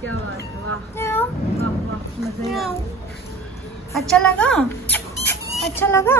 क्या बात है, वाह वाह वाह, मजा ही आ गया। अच्छा लगा? अच्छा लगा?